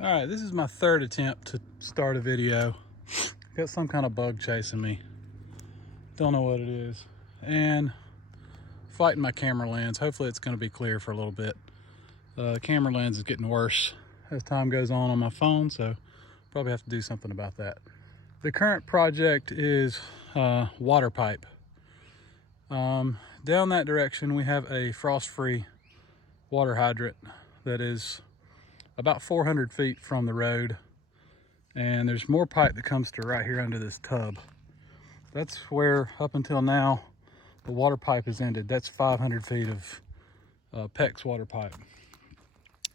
All right, this is my third attempt to start a video. Got some kind of bug chasing me. Don't know what it is. And fighting my camera lens. Hopefully it's gonna be clear for a little bit. The camera lens is getting worse as time goes on my phone, so probably have to do something about that. The current project is water pipe. Down that direction we have a frost-free water hydrant that is about 400 feet from the road, and there's more pipe that comes to right here under this tub. That's where up until now the water pipe is ended. That's 500 feet of PEX water pipe.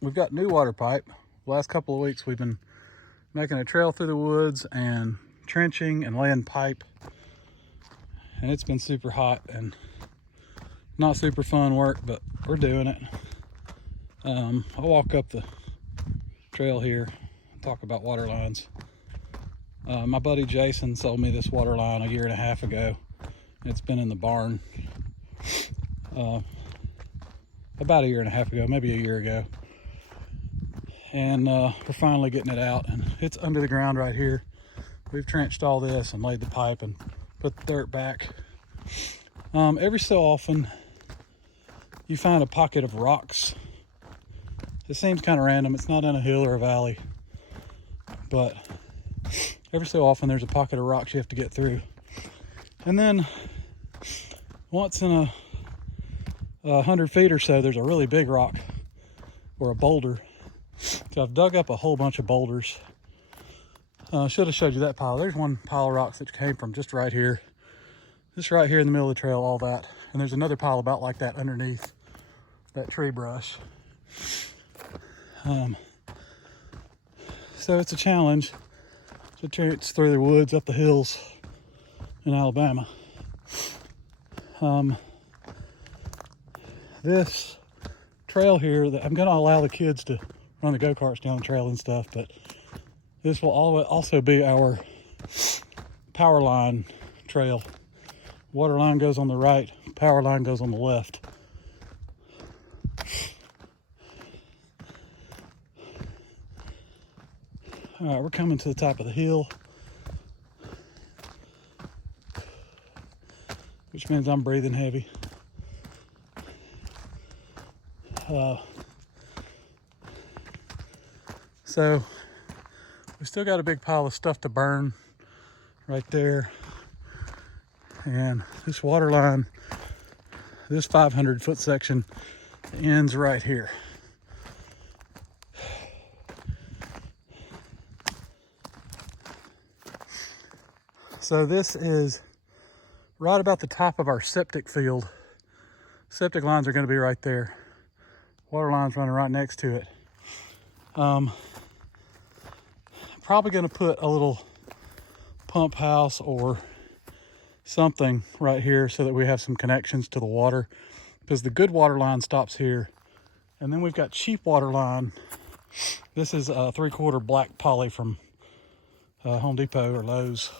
We've got new water pipe. The last couple of weeks we've been making a trail through the woods and trenching and laying pipe, and it's been super hot and not super fun work, but we're doing it. I'll walk up the trail here and talk about water lines. My buddy Jason sold me this water line a year and a half ago. It's been in the barn about a year and a half ago, maybe a year ago, and we're finally getting it out, and it's under the ground right here. We've trenched all this and laid the pipe and put the dirt back. Every so often you find a pocket of rocks. It seems kind of random. It's not in a hill or a valley, but every so often there's a pocket of rocks you have to get through. And then once in a 100 feet or so, there's a really big rock or a boulder. So I've dug up a whole bunch of boulders. Should have showed you that pile. There's one pile of rocks that came from just right here. Just right here in the middle of the trail, all that. And there's another pile about like that underneath that tree brush. So it's a challenge to trench through the woods up the hills in Alabama. This trail here, that I'm going to allow the kids to run the go-karts down the trail and stuff, but this will also be our power line trail. Water line goes on the right, power line goes on the left. All right, we're coming to the top of the hill, which means I'm breathing heavy. So we still got a big pile of stuff to burn right there. And this water line, this 500-foot section ends right here. So this is right about the top of our septic field. Septic lines are going to be right there. Water lines running right next to it. Probably going to put a little pump house or something right here so that we have some connections to the water, because the good water line stops here, and then we've got cheap water line. This is a 3/4 black poly from Home Depot or Lowe's.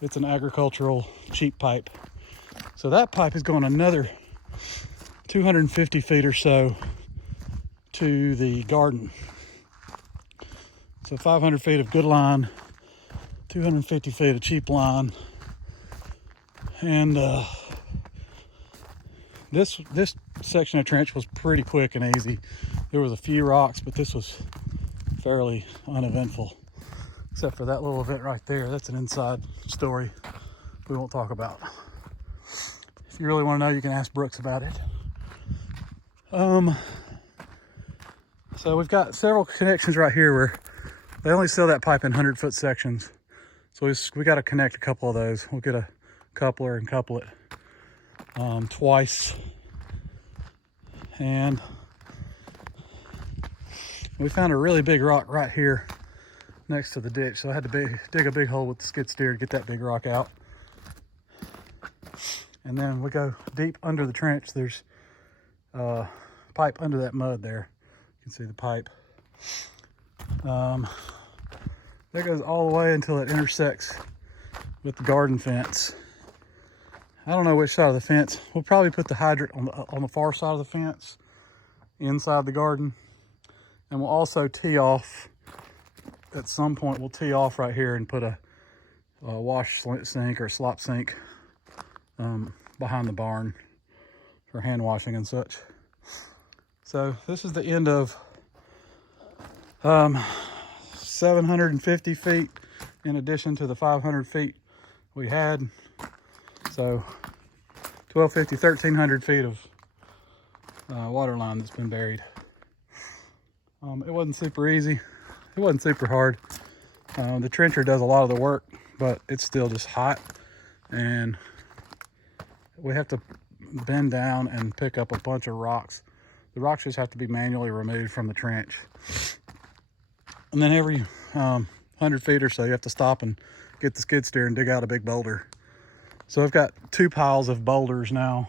It's an agricultural cheap pipe. So that pipe is going another 250 feet or so to the garden. So 500 feet of good line, 250 feet of cheap line. And this section of trench was pretty quick and easy. There was a few rocks, but this was fairly uneventful, except for that little event right there. That's an inside story we won't talk about. If you really want to know, you can ask Brooks about it. So we've got several connections right here where they only sell that pipe in 100-foot sections. So we got to connect a couple of those. We'll get a coupler and couple it twice. And we found a really big rock right here next to the ditch. So I had to dig a big hole with the skid steer to get that big rock out. And then we go deep under the trench. There's pipe under that mud there. You can see the pipe. That goes all the way until it intersects with the garden fence. I don't know which side of the fence. We'll probably put the hydrant on the far side of the fence, inside the garden, And we'll also tee off, at some point we'll tee off right here and put a wash sink or slop sink behind the barn for hand washing and such. So this is the end of 750 feet in addition to the 500 feet we had. So 1250, 1300 feet of water line that's been buried. It wasn't super easy. It wasn't super hard. The trencher does a lot of the work, but it's still just hot, and we have to bend down and pick up a bunch of rocks. The rocks just have to be manually removed from the trench. And then every 100 feet or so, you have to stop and get the skid steer and dig out a big boulder. So I've got 2 piles of boulders now.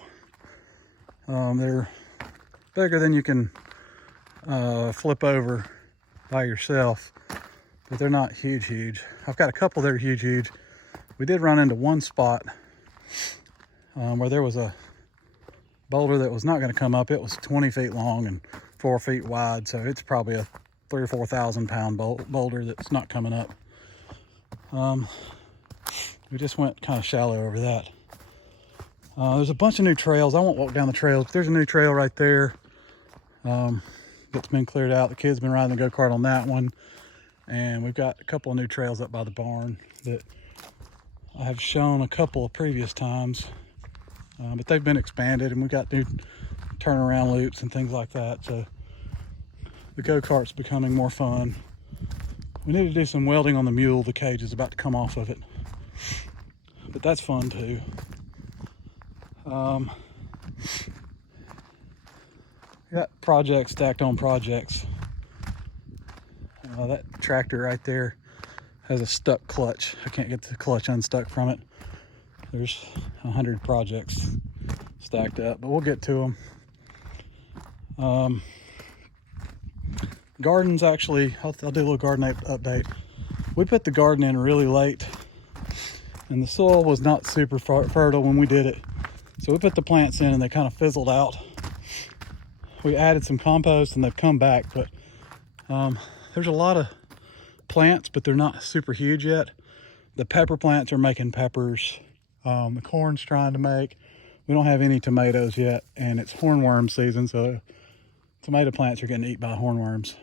They're bigger than you can flip over by yourself, but they're not huge. I've got a couple that are huge. We did run into one spot where there was a boulder that was not going to come up. It was 20 feet long and 4 feet wide, so it's probably a 3,000 or 4,000 pound boulder that's not coming up. We just went kind of shallow over that. There's a bunch of new trails. I won't walk down the trails, but there's a new trail right there that's been cleared out. The kids been riding the go-kart on that one, and we've got a couple of new trails up by the barn that I have shown a couple of previous times, but they've been expanded, and we've got new turnaround loops and things like that, so the go-kart's becoming more fun. We need to do some welding on the mule. The cage is about to come off of it, but that's fun too. Got projects stacked on projects. That tractor right there has a stuck clutch. I can't get the clutch unstuck from it. There's 100 projects stacked up, but we'll get to them. Gardens, actually, I'll do a little garden update. We put the garden in really late, and the soil was not super fertile when we did it. So we put the plants in and they kind of fizzled out. We added some compost and they've come back, but there's a lot of plants, but they're not super huge yet. The pepper plants are making peppers. The corn's trying to make. We don't have any tomatoes yet, and it's hornworm season, so tomato plants are getting eaten by hornworms.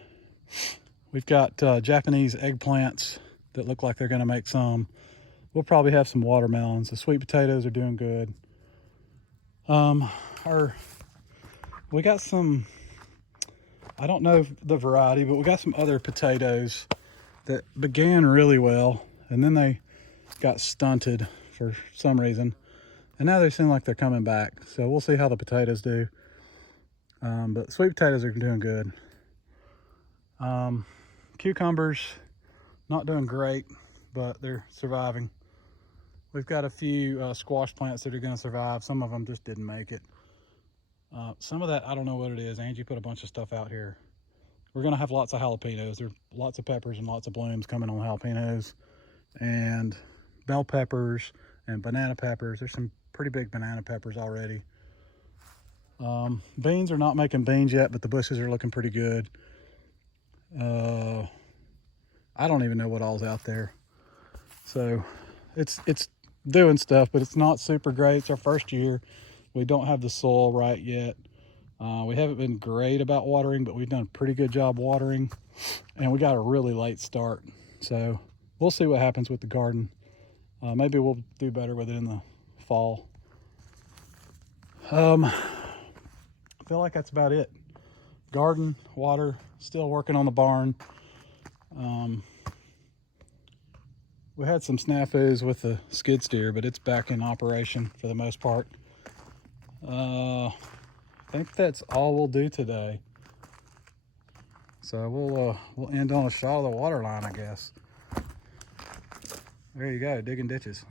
We've got Japanese eggplants that look like they're going to make some. We'll probably have some watermelons. The sweet potatoes are doing good. We got some, I don't know the variety, but we got some other potatoes that began really well, and then they got stunted for some reason, and now they seem like they're coming back. So we'll see how the potatoes do. But sweet potatoes are doing good. Cucumbers, not doing great, but they're surviving. We've got a few squash plants that are going to survive. Some of them just didn't make it. Some of that, I don't know what it is. Angie put a bunch of stuff out here. We're going to have lots of jalapenos. There are lots of peppers and lots of blooms coming on jalapenos, and bell peppers and banana peppers. There's some pretty big banana peppers already. Beans are not making beans yet, but the bushes are looking pretty good. I don't even know what all's out there. So it's doing stuff, but it's not super great. It's our first year. We don't have the soil right yet. We haven't been great about watering, but we've done a pretty good job watering, and we got a really late start. So we'll see what happens with the garden. Maybe we'll do better with it in the fall. I feel like that's about it. Garden, water, still working on the barn. We had some snafus with the skid steer, but it's back in operation for the most part. I think that's all we'll do today. So we'll end on a shot of the water line, I guess. There you go, digging ditches.